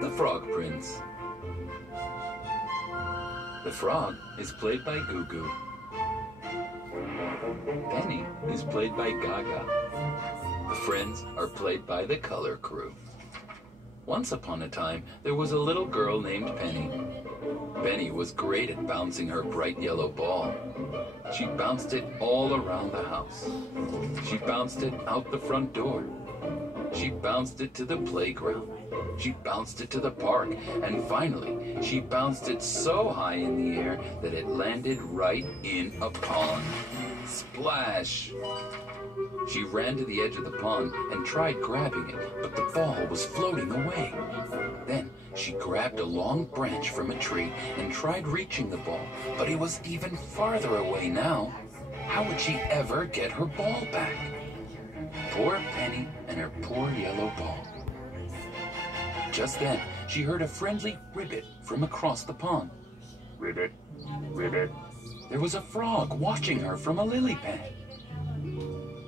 The Frog Prince. The frog is played by Gugu. Penny is played by Gaga. The friends are played by the color crew. Once upon a time, there was a little girl named Penny. Penny was great at bouncing her bright yellow ball. She bounced it all around the house. She bounced it out the front door. She bounced it to the playground. She bounced it to the park. And finally, she bounced it so high in the air that it landed right in a pond. Splash! She ran to the edge of the pond and tried grabbing it, but the ball was floating away. Then she grabbed a long branch from a tree and tried reaching the ball, but it was even farther away now. How would she ever get her ball back? Poor Penny and her poor yellow ball. Just then, she heard a friendly ribbit from across the pond. Ribbit, ribbit. There was a frog watching her from a lily pad.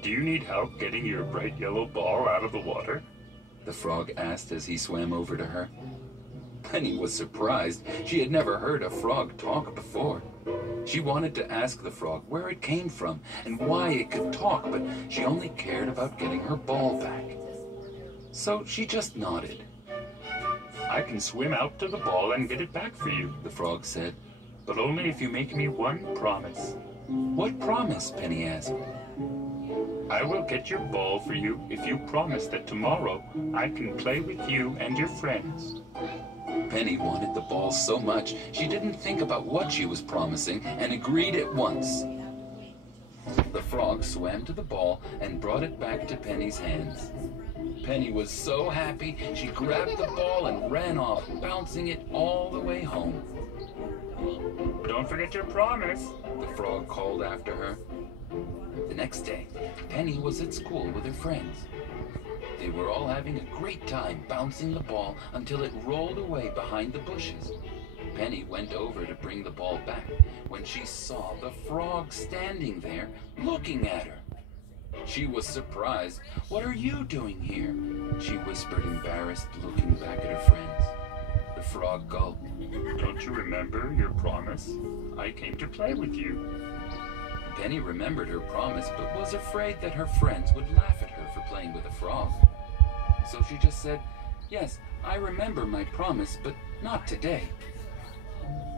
Do you need help getting your bright yellow ball out of the water? The frog asked as he swam over to her. Penny was surprised. She had never heard a frog talk before. She wanted to ask the frog where it came from and why it could talk, but she only cared about getting her ball back. So she just nodded. I can swim out to the ball and get it back for you, the frog said. But only if you make me one promise. What promise? Penny asked. I will get your ball for you if you promise that tomorrow I can play with you and your friends. Penny wanted the ball so much she didn't think about what she was promising and agreed at once. The frog swam to the ball and brought it back to Penny's hands. Penny was so happy she grabbed the ball and ran off, bouncing it all the way home. Don't forget your promise, the frog called after her. The next day, Penny was at school with her friends. They were all having a great time bouncing the ball until it rolled away behind the bushes. Penny went over to bring the ball back when she saw the frog standing there looking at her. She was surprised. "What are you doing here?" she whispered, embarrassed, looking back at her friends. The frog gulped. Don't you remember your promise? I came to play with you. Penny remembered her promise, but was afraid that her friends would laugh at her for playing with a frog. So she just said, "Yes, I remember my promise, but not today."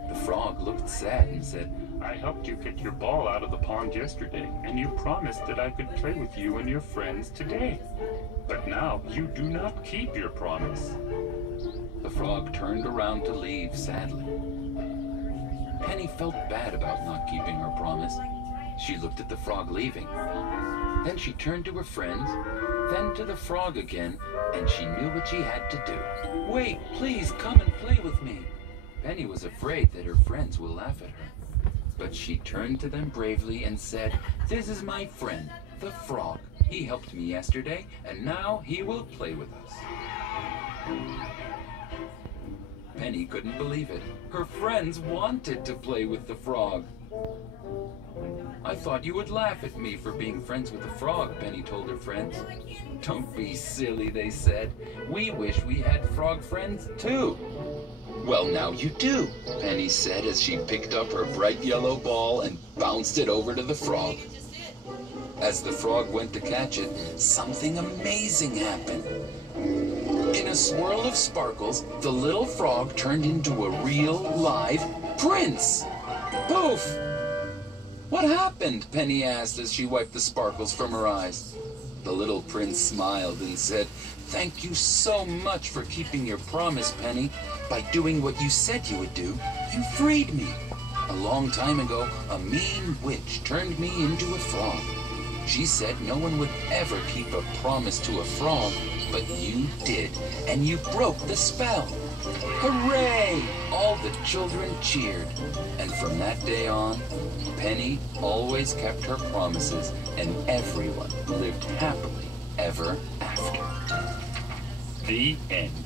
The frog looked sad and said, I helped you get your ball out of the pond yesterday, and you promised that I could play with you and your friends today. But now you do not keep your promise. The frog turned around to leave sadly. Penny felt bad about not keeping her promise. She looked at the frog leaving. Then she turned to her friends, then to the frog again, and she knew what she had to do. "Wait, please come and play with me." Penny was afraid that her friends will laugh at her. But she turned to them bravely and said, "This is my friend, the frog. He helped me yesterday, and now he will play with us." Penny couldn't believe it. Her friends wanted to play with the frog. "I thought you would laugh at me for being friends with the frog," Penny told her friends. "Don't be silly," they said. "We wish we had frog friends too." "Well, now you do," Penny said as she picked up her bright yellow ball and bounced it over to the frog. As the frog went to catch it, something amazing happened. In a swirl of sparkles, the little frog turned into a real, live prince. Poof! "What happened?" Penny asked as she wiped the sparkles from her eyes. The little prince smiled and said, "Thank you so much for keeping your promise, Penny. By doing what you said you would do, you freed me. A long time ago, a mean witch turned me into a frog. She said no one would ever keep a promise to a frog, but you did, and you broke the spell." Hooray! All the children cheered. And from that day on, Penny always kept her promises, and everyone lived happily ever after. The end.